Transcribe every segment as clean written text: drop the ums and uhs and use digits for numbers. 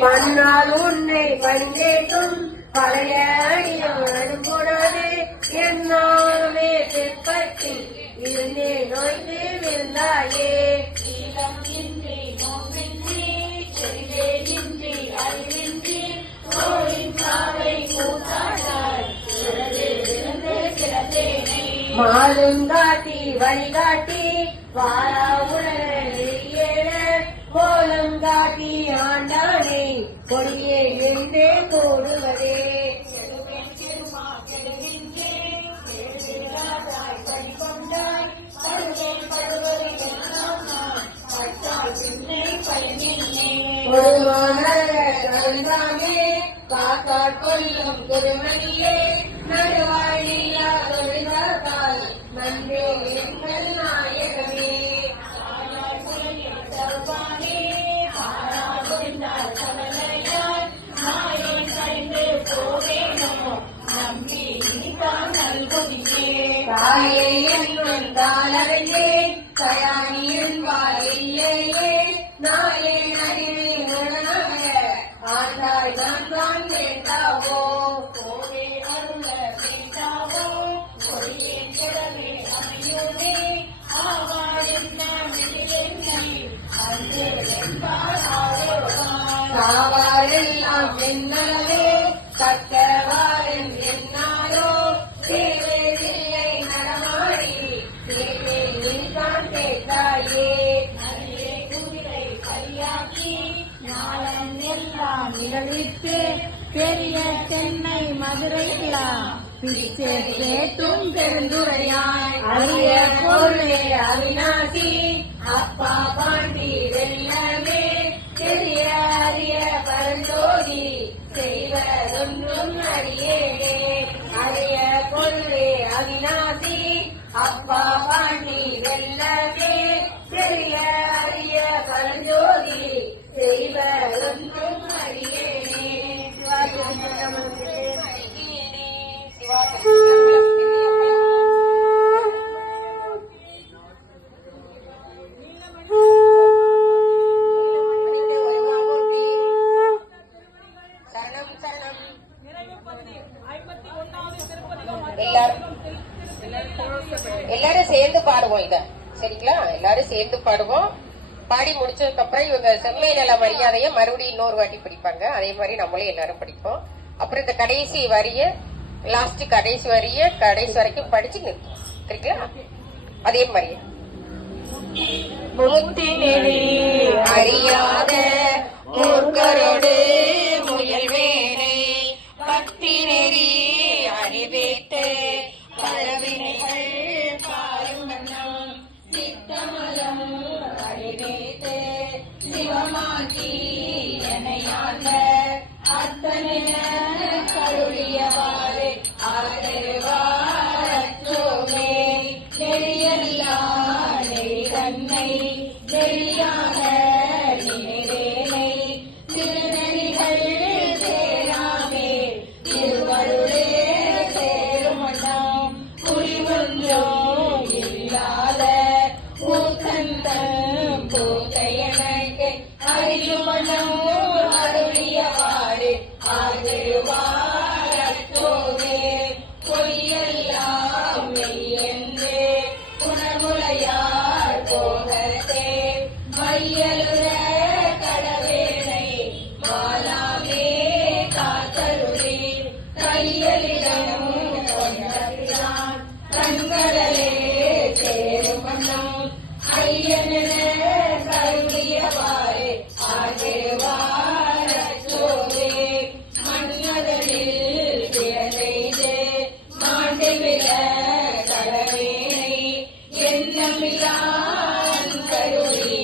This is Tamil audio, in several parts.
பன்னால் உன்னை பணிந்தேற்றும் பழைய அடியாரும் கூடாது என்னாலுமே பிற்பற்றி இருந்தே நோய்ந்து விருந்தாயே ஈரம் இன்றி நோவின்றி செல்வே இன்றி அறிவின்றி கோரின் காவை கூட்டாட்டாய் மாலும் காட்டி வழிகாட்டி வாரா உலக கோலம் காட்டி ஆண்டானே கொடியே எழுந்தே போடுவதே காக்காட் கொல்லும் திருமணியே நடுவாழியா தொழிலால் நன்றே எங்கள் நாயகமே தாயே என்னும் தாளரையே தயானி என்பார் இல்லையே நாயே நகிழே உடனாக ஆண்டாய் நான் தான் கேட்டாவோ கோவே அருள கேட்டாவோ கொடியே கிழமே அமையோனே ஆவாரின் காவாரெல்லாம் என்னவே கற்றவாரன் என்னாரோ தேவையில்லை நடமாடி தேவை நீதான் கேட்டாயே நல்லே குதிரை கையாக்கி நாளன் எல்லாம் நிகழ்வித்து பெரிய சென்னை மதுரைலாம் பிச்சை கேட்டும் பெருந்துரையாய் அரிய பொருளே அவிநாசி அப்பா பாண்டி வெள்ளமே பெரிய அரிய பரஞ்சோதி செய்வதொன்றும் அறியேனே அரிய பொருளே அவிநாசி அப்பா பாண்டி வெள்ளமே பெரிய அரிய பரஞ்சோதி செய்வதொன்றும் அறியேனே எல்லாரும் சேர்ந்து பாடுவோம். இத சரிங்களா? எல்லாரும் சேர்ந்து பாடுவோம். பாடி முடிச்சதுக்கு அப்புறம் இவங்க செம்மை நல மரியாதைய மறுபடியும் இன்னொரு வாட்டி படிப்பாங்க. அதே மாதிரி நம்மளும் எல்லாரும் படிப்போம். அப்புறம் இந்த கடைசி வரிய லாஸ்ட் கடைசி வரிய கடைசி வரைக்கும் படிச்சு நிற்கும். சரிங்களா? அதே மாதிரி முத்தி நெறி அறியாத மூர்க்கரோடு முயல்வேனை பக்தி நெறி அறிவித்து பரவினைகள் பாருமன்னம் சித்தமலம் அறிவித்து சிவமாக்கி எனையாண்ட அத்தனை கருளியவாறு ஆதரவாரற்றோமே நெறியெல்லாம் நெறி தன்னை நெறியாக நினைவேனை திருநெறிகள் சேராமே திருவருளே சேருமண்ணம் புரிவொன்றோ இல்லாத ஊக்கந்தம் போக்கையனக்கு அறியுமண்ணம் அருளியவாறு ஆதரவாரற்றோமே பொய்யெல்லாம் மெய்யென்று புனர்முலையார் போகத்தே மையலுற கடவேனை மாலாமே காத்தருளி கையலிடம் கொண்டான் கண்களே சேருமன்னம் ஐயனென கருளியவாறு ஆதரவாரற்றோமே மன்னதனில் பிறந்தெய்து மாண்டுவிட கடவேனை எண்ணமில்லான் கருளி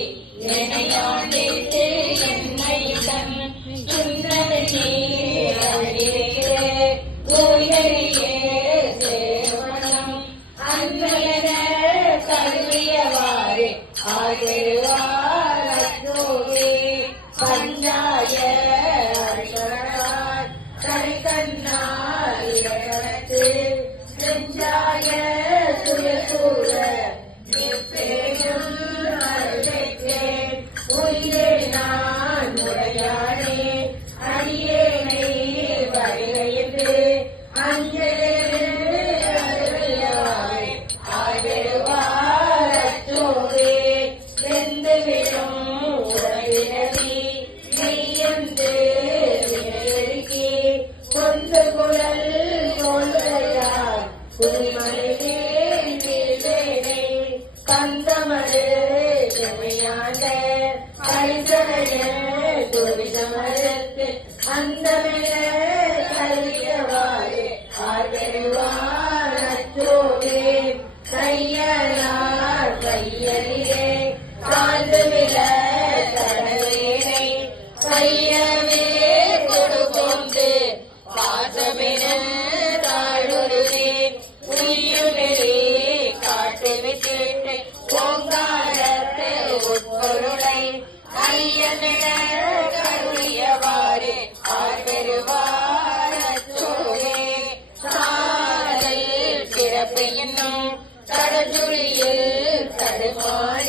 எனையாண்டிட்டு என்னையுடன் சுந்தரனே அறிவித்து கோயிலே சேருமணம் அன்பென கருளியவாறு ஆதரவாரற்றோமே பஞ்சாய அர்ச்சனார் கரிகண்ணால் இறைவனத்து செஞ்சாய சுயசூர எப்பேயும் அருளைத்தேன் உயிரே நான் முறையானே அரிசனையில் துரிதமறுத்து அந்தமிழ கல்வியவாறு ஆதருவார் அச்சோவே கையலார் கையலிலே காந்துமிழ கடவேனை கையவே கொடுகொண்டு பாசமென தாழுருவே உய்யுமிழே காட்டுவிட்டு ஓங்காரத்து உட்பொருளை ஐயனிட கருளியவாறு ஆர்வருவார் அச்சோவே சாரல் பிறப்பு என்னும் கடற்சுழியில் தடுமாறி